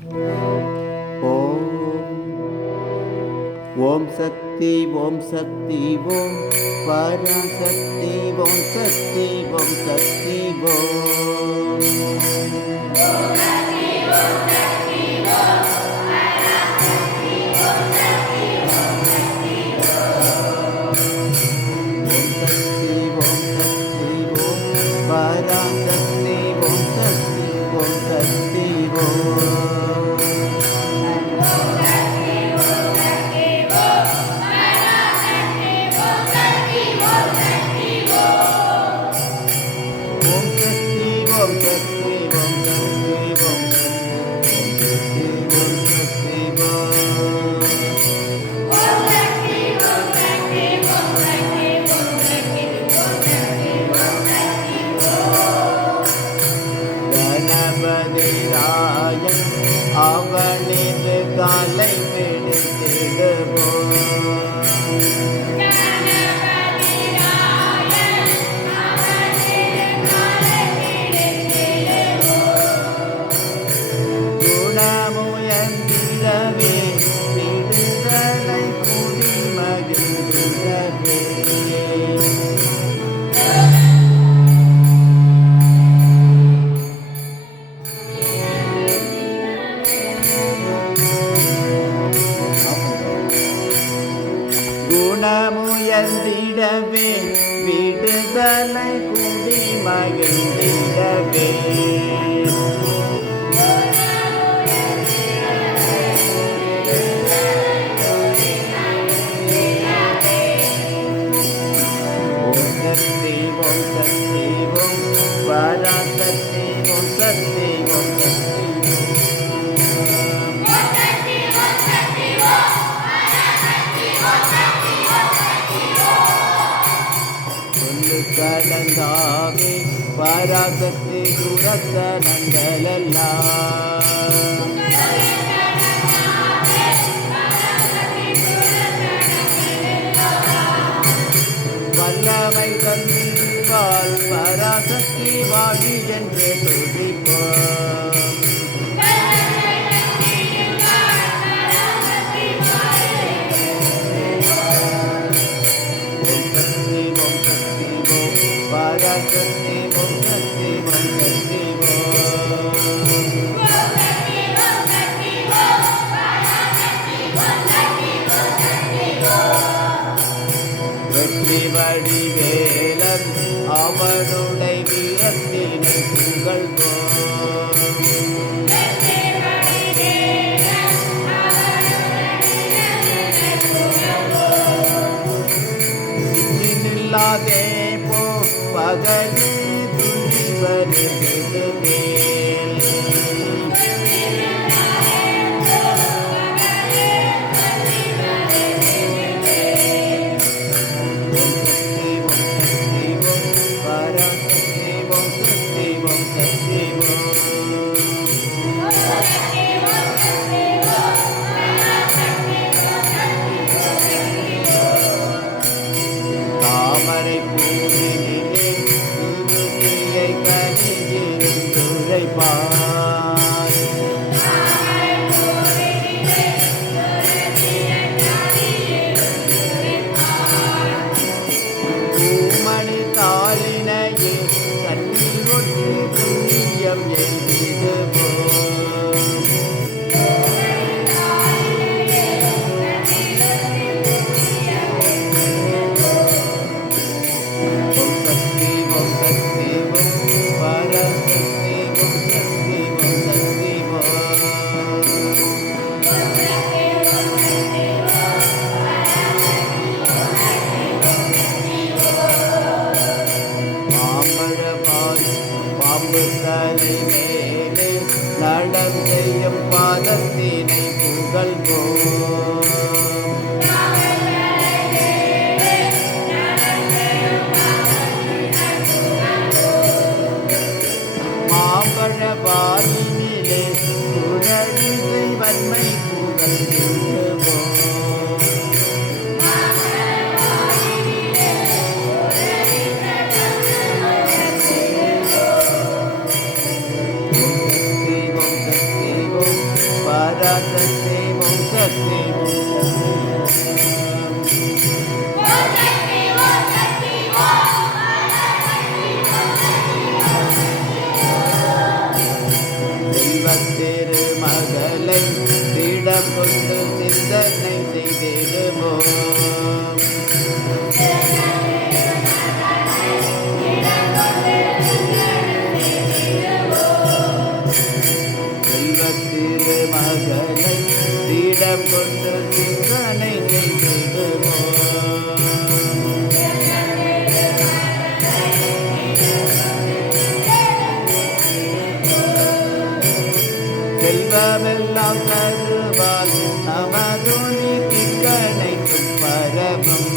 ஓம் சக்தி ஓம் சக்தி ஓம் பராசக்தி ஓம் சக்தி ஓம் சக்தி பராசக்தி ஓம் சக்தி ஓம் சக்தி கணபதிராயன் அவனிது காலை பிடித்திடுவோம். குணமுயர்ந்திடவே விடுதலை கூடி மகிழ்ந்திடவே. குணமுயர்ந்திடவே விடுதலை கூடி மகிழ்ந்திடவே. ஓம் சக்தி ஓம் சக்தி ஓம் பராசக்தி ஓம் சக்தி ஓம் சக்தி கடந்தாவே பராசக்தி துரத்தனங்களெல்லாம். வல்லமை தந்திருவாள் பராசக்தி வாழி என்று துதிப்போம். பராசக்தி ஓம் சக்தி ஓம் சக்தி வெற்றி வடிவேலன் அவனுடைய வீரத்தினை புகழ்வோம். இல்லாதே போ பகலே துணிவனது மேல். தாமரை பூவினிலே துருத்தியை கனியிருந்துரைப்பாய். பூமணி தாளினையே கண்ணீர் ஒன்று புண்ணியம் எழுதிடுவோம். பாம்பு தலை மேலே நடந்தெய்யும் பாதத்தினை புகழ்வோம். மாம்பழ வாயினிலே சுழலிசை வன்மை புகழ்வோம். பராசக்தி ஓம் சக்தி செல்வத்திரு மகளை திடம் கொண்டு சிந்தனை செய்திடுவோம் செல்வத்திரு மகளை திடம் கொண்டு சிந்தனை செய்திடுவோம் செல்வமெல்லாம் தருவால் நமது திக்கனைக்கும் பரவும்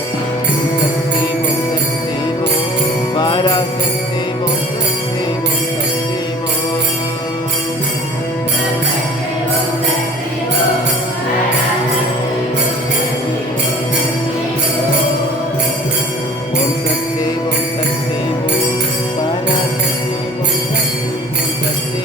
சக்தி ஓம் சக்தி ஓம் பராசக்தி ஓம் சக்தி ஓம் சக்தி ஓம் சக்தி ஓம் சக்தி ஓம் பராசக்தி ஓம் சக்தி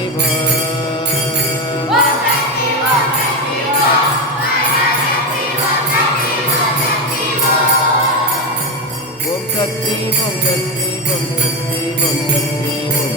ஓம் சக்தி ஓம் சக்தி ஓம் சக்தி ஓம் சக்தி ஓம்